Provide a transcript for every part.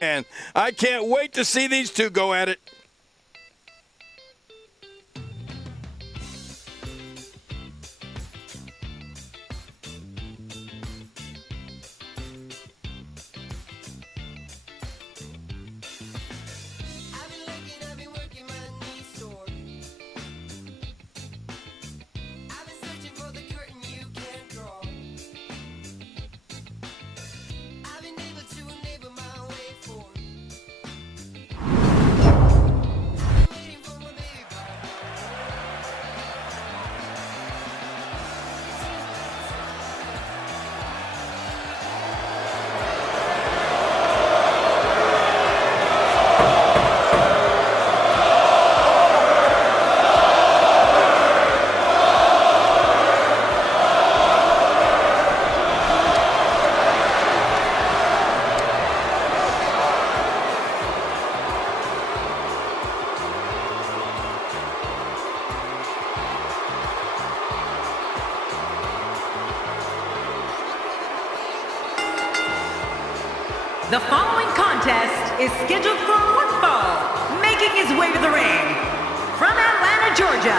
And I can't wait to see these two go at it. The following contest is scheduled for one fall, making his way to the ring. From Atlanta, Georgia,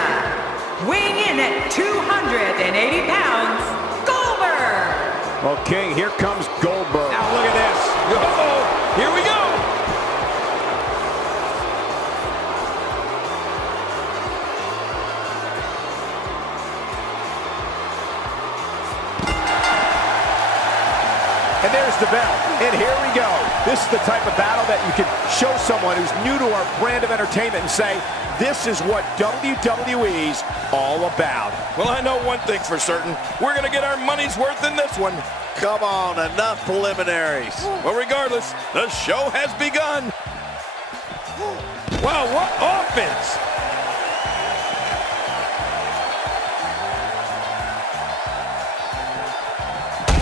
weighing in at 280 pounds, Goldberg. Well, King, here comes Goldberg. Now look at this. Uh-oh, here we go. And there's the bell. And here we go. This is the type of battle that you can show someone who's new to our brand of entertainment and say, this is what WWE's all about. Well, I know one thing for certain. We're going to get our money's worth in this one. Come on, enough preliminaries. Well, regardless, the show has begun. Wow, what offense!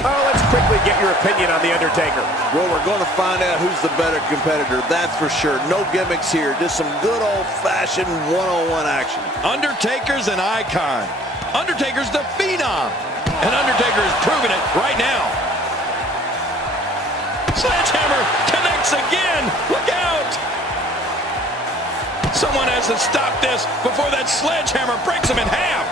Oh, let's quickly get your opinion on The Undertaker. Well, we're going to find out who's the better competitor, that's for sure. No gimmicks here, just some good old-fashioned one-on-one action. Undertaker's an icon. Undertaker's the phenom. And Undertaker is proving it right now. Sledgehammer connects again. Look out! Someone has to stop this before that sledgehammer breaks him in half.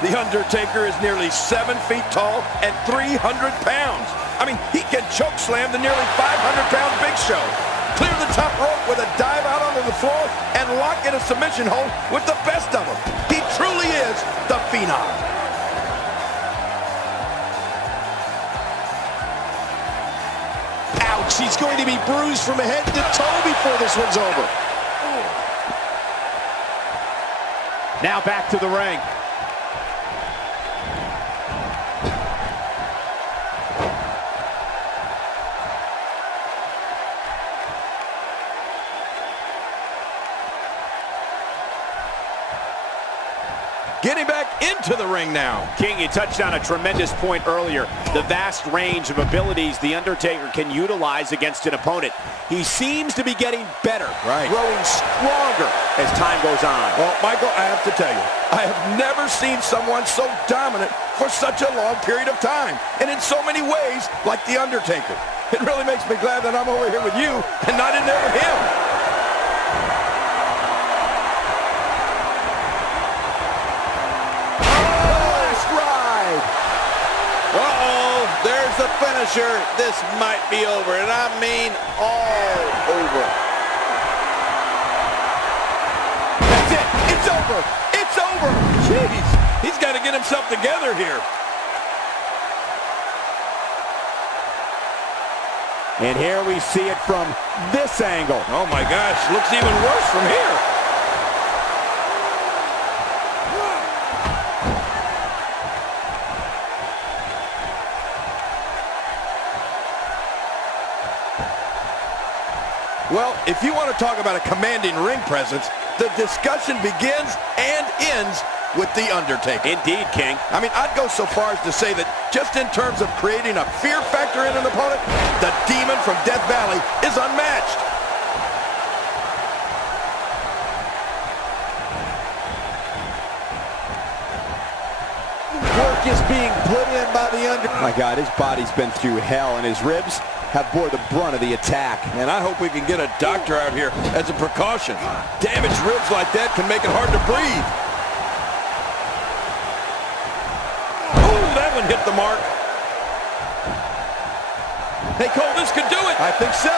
The Undertaker is nearly 7 feet tall and 300 pounds. I mean, he can choke slam the nearly 500-pound Big Show, clear the top rope with a dive out onto the floor, and lock in a submission hold with the best of them. He truly is the phenom. Ouch, he's going to be bruised from head to toe before this one's over. Now back to the ring. Getting back into the ring now. King, you touched on a tremendous point earlier. The vast range of abilities The Undertaker can utilize against an opponent. He seems to be getting better, growing stronger as time goes on. Well, Michael, I have to tell you, I have never seen someone so dominant for such a long period of time, and in so many ways, like The Undertaker. It really makes me glad that I'm over here with you and not in there with him. There's the finisher. This might be over, and I mean all over. That's it. It's over. It's over. Jeez. He's got to get himself together here. And here we see it from this angle. Oh, my gosh. Looks even worse from here. Well, if you want to talk about a commanding ring presence, the discussion begins and ends with The Undertaker. Indeed, King. I mean, I'd go so far as to say that just in terms of creating a fear factor in an opponent, the Demon from Death Valley is unmatched. is being put in by the Undertaker. My God, his body's been through hell, and his ribs have bore the brunt of the attack. And I hope we can get a doctor out here as a precaution. Damaged ribs like that can make it hard to breathe. Ooh, that one hit the mark. Hey, Cole, this could do it. I think so.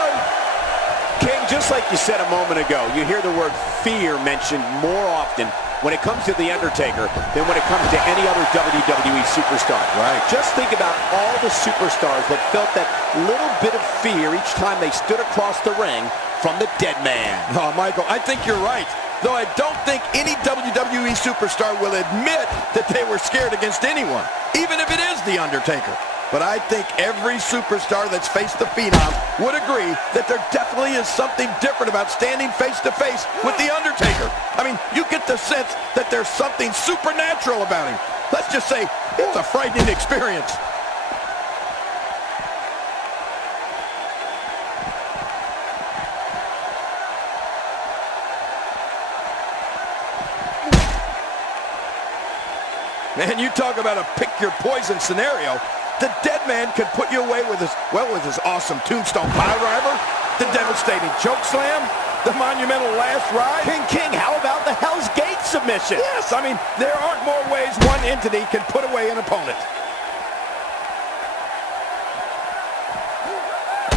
King, just like you said a moment ago, you hear the word fear mentioned more often when it comes to The Undertaker than when it comes to any other WWE superstar. Right. Just think about all the superstars that felt that little bit of fear each time they stood across the ring from the Dead Man. Oh, Michael, I think you're right. Though I don't think any WWE superstar will admit that they were scared against anyone, even if it is The Undertaker. But I think every superstar that's faced the Phenom would agree that there definitely is something different about standing face-to-face with The Undertaker. I mean, you get the sense that there's something supernatural about him. Let's just say it's a frightening experience. Man, you talk about a pick-your-poison scenario. The Dead Man could put you away with his awesome tombstone piledriver, the devastating chokeslam, the monumental last ride. King, how about the Hell's Gate submission? Yes, I mean, there aren't more ways one entity can put away an opponent.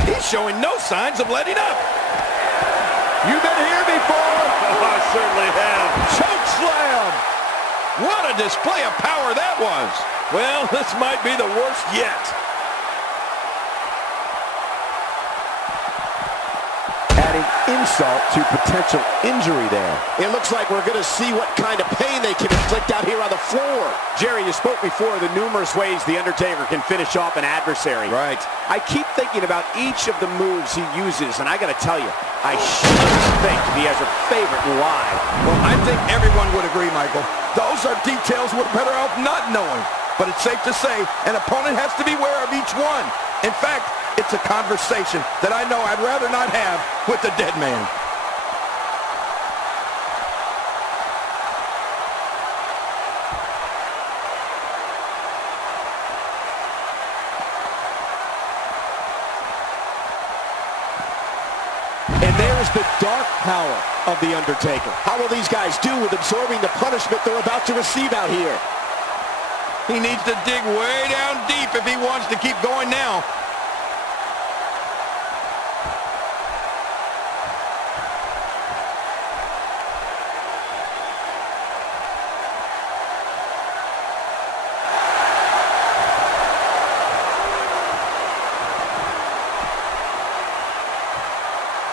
He's showing no signs of letting up. You've been here before. Oh, I certainly have. Chokeslam. What a display of power that was. Well, this might be the worst yet. Adding insult to potential injury there. It looks like we're going to see what kind of pain they can inflict out here on the floor. Jerry, you spoke before of the numerous ways The Undertaker can finish off an adversary. Right. I keep thinking about each of the moves he uses, and I got to tell you, I sure think he has a favorite in live. Well, I think everyone would agree, Michael. Those are details we're better off not knowing. But it's safe to say an opponent has to be aware of each one. In fact, it's a conversation that I know I'd rather not have with the Dead Man. And there's the dark power of The Undertaker. How will these guys do with absorbing the punishment they're about to receive out here? He needs to dig way down deep if he wants to keep going now.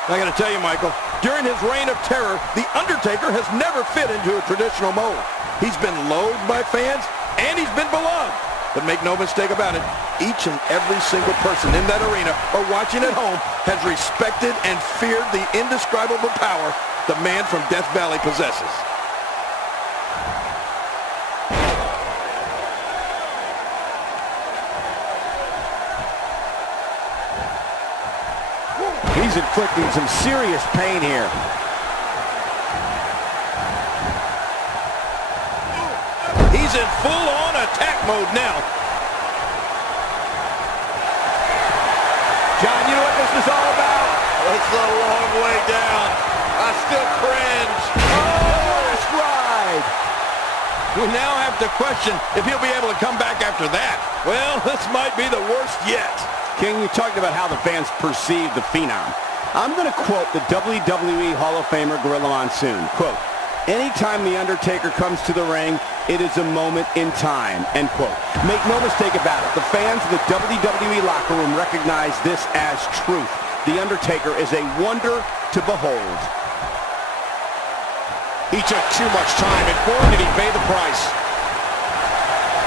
I got to tell you, Michael, during his reign of terror, The Undertaker has never fit into a traditional mold. He's been loathed by fans, and he's been beloved. But make no mistake about it, each and every single person in that arena or watching at home has respected and feared the indescribable power the man from Death Valley possesses. He's inflicting some serious pain here. He's in full-on attack mode now. John, you know what this is all about? It's a long way down. I still cringe. Oh, last ride. We now have to question if he'll be able to come back after that. Well, this might be the worst yet. King, you talked about how the fans perceive the Phenom. I'm going to quote the WWE Hall of Famer Gorilla Monsoon. Quote, "Anytime The Undertaker comes to the ring, it is a moment in time." End quote. Make no mistake about it, the fans of the WWE locker room recognize this as truth. The Undertaker is a wonder to behold. He took too much time, and boy, did he pay the price.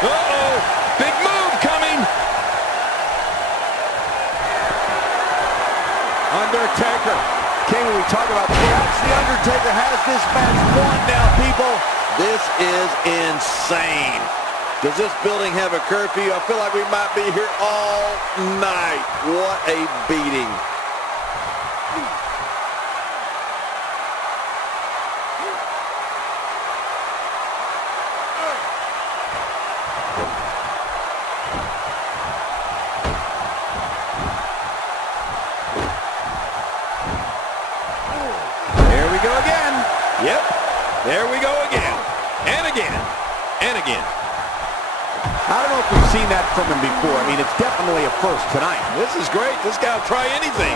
Uh-oh, big move coming. Undertaker. King, when we talk about perhaps The Undertaker has this match won now, people. This is insane. Does this building have a curfew? I feel like we might be here all night. What a beating. There we go again. And again. And again. I don't know if we've seen that from him before. I mean, it's definitely a first tonight. This is great. This guy will try anything.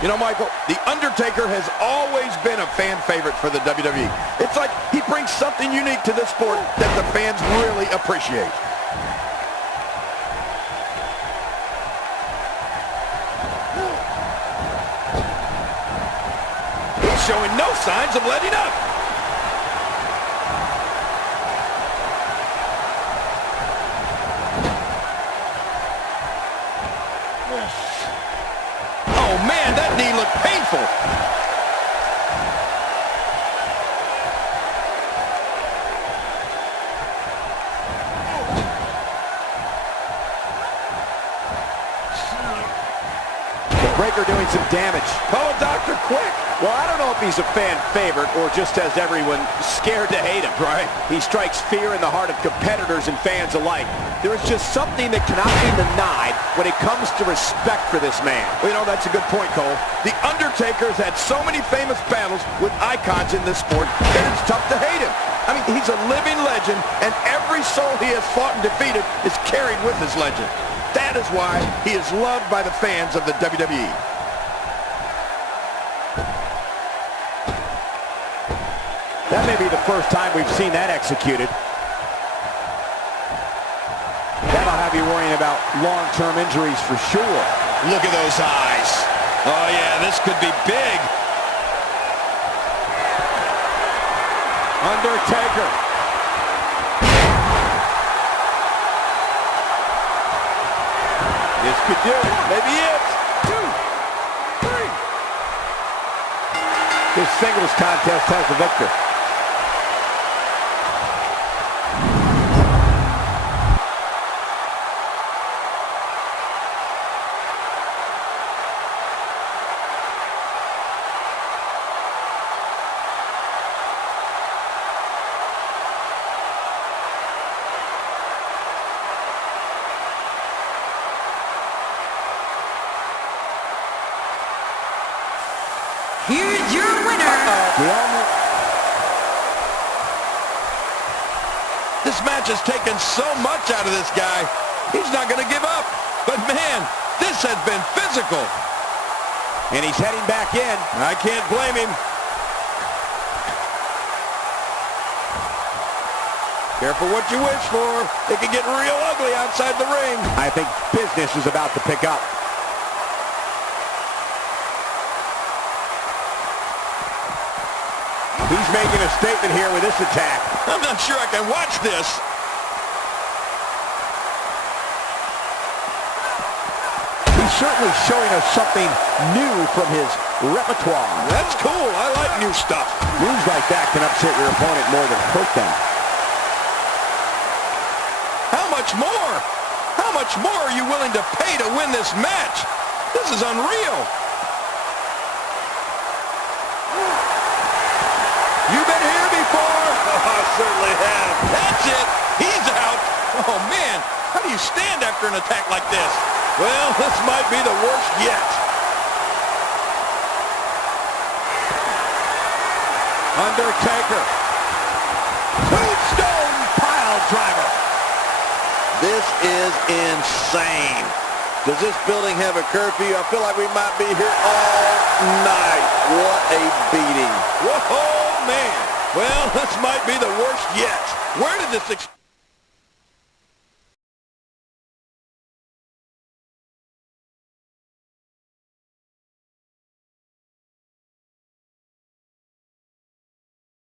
You know, Michael, The Undertaker has always been a fan favorite for the WWE. It's like he brings something unique to this sport that the fans really appreciate. He's showing no signs of letting up. Oh, man, that knee looked painful. The breaker doing some damage. Call a doctor quick. Well, I don't know if he's a fan favorite or just has everyone scared to hate him. Right. He strikes fear in the heart of competitors and fans alike. There is just something that cannot be denied when it comes to respect for this man. Well, you know, that's a good point, Cole. The Undertaker's had so many famous battles with icons in this sport that it's tough to hate him. I mean, he's a living legend, and every soul he has fought and defeated is carried with his legend. That is why he is loved by the fans of the WWE. That may be the first time we've seen that executed. That'll have you worrying about long-term injuries for sure. Look at those eyes. Oh, yeah, this could be big. Undertaker. This could do it. Maybe it. 2, 3. This singles contest has the victor. Here's your winner. We all know. This match has taken so much out of this guy. He's not going to give up. But, man, this has been physical. And he's heading back in. I can't blame him. Careful what you wish for. It can get real ugly outside the ring. I think business is about to pick up. He's making a statement here with this attack. I'm not sure I can watch this. He's certainly showing us something new from his repertoire. That's cool. I like new stuff. Moves like that can upset your opponent more than hurt them. How much more? How much more are you willing to pay to win this match? This is unreal. You've been here before? Oh, I certainly have. That's it. He's out. Oh, man. How do you stand after an attack like this? Well, this might be the worst yet. Undertaker. Tombstone pile driver. This is insane. Does this building have a curfew? I feel like we might be here all night. What a beating. Whoa, man. Well, this might be the worst yet. Where did this